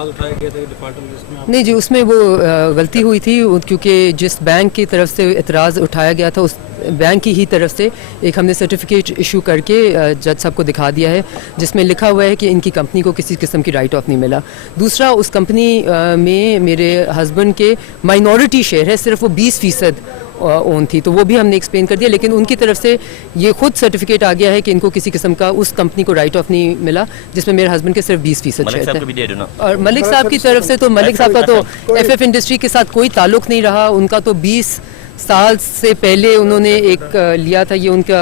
उठाए गए थे डिफॉल्टर लिस्ट में? नहीं जी, उसमें वो गलती हुई थी क्योंकि जिस बैंक की तरफ से एतराज़ उठाया गया था उस बैंक की ही तरफ से एक हमने सर्टिफिकेट इशू करके जज साहब को दिखा दिया है जिसमें लिखा हुआ है कि इनकी कंपनी को किसी किस्म की राइट ऑफ नहीं मिला। दूसरा, उस कंपनी में मेरे हस्बैंड के माइनॉरिटी शेयर है, सिर्फ वो 20% ओन थी, तो वो भी हमने एक्सप्लेन कर दिया, लेकिन उनकी तरफ से ये खुद सर्टिफिकेट आ गया है कि इनको किसी किस्म का उस कंपनी को राइट ऑफ नहीं मिला जिसमें मेरे हस्बैंड के सिर्फ 20% शेयर थे। और मलिक साहब की तरफ से तो मलिक साहब का तो एफएफ इंडस्ट्री के साथ कोई ताल्लुक नहीं रहा, उनका तो 20 साल से पहले उन्होंने एक लिया था, ये उनका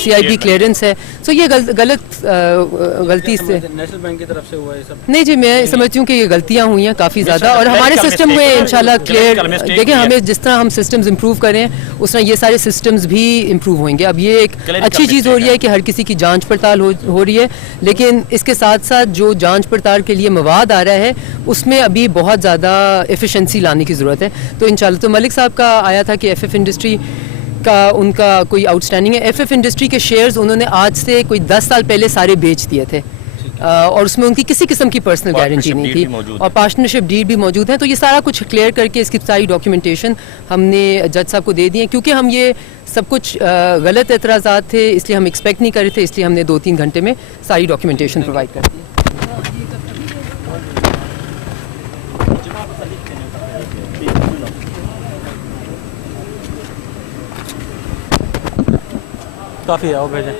CIB क्लियरेंस है। सो ये गलती से नेशनल बैंक की तरफ से हुआ है सब? नहीं जी, मैं समझती हूँ कि ये गलतियाँ हुई हैं काफ़ी ज़्यादा, और हमारे सिस्टम में इंशाल्लाह क्लियर देखिए, हमें जिस तरह हम सिस्टम्स इम्प्रूव करें उस तरह ये सारे सिस्टम्स भी इम्प्रूव होंगे। अब ये एक अच्छी चीज़ हो रही है कि हर किसी की जाँच पड़ताल हो रही है, लेकिन इसके साथ साथ जो जाँच पड़ताल के लिए मवाद आ रहा है उसमें अभी बहुत ज़्यादा एफिशिएंसी लाने की ज़रूरत है। तो इंशाल्लाह, तो मलिक साहब का आया था कि एफएफ इंडस्ट्री का उनका कोई आउटस्टैंडिंग है। एफएफ इंडस्ट्री के शेयर्स उन्होंने आज से कोई 10 साल पहले सारे बेच दिए थे, और उसमें उनकी किसी किस्म की पर्सनल गारंटी नहीं थी, और पार्टनरशिप डीड भी मौजूद है। तो ये सारा कुछ क्लियर करके इसकी सारी डॉक्यूमेंटेशन हमने जज साहब को दे दी है, क्योंकि हम ये सब कुछ गलत एतराज़ात थे, इसलिए हम एक्सपेक्ट नहीं कर रहे थे, इसलिए हमने 2-3 घंटे में सारी डॉक्यूमेंटेशन प्रोवाइड कर दी। काफ़ी आओ भेजें।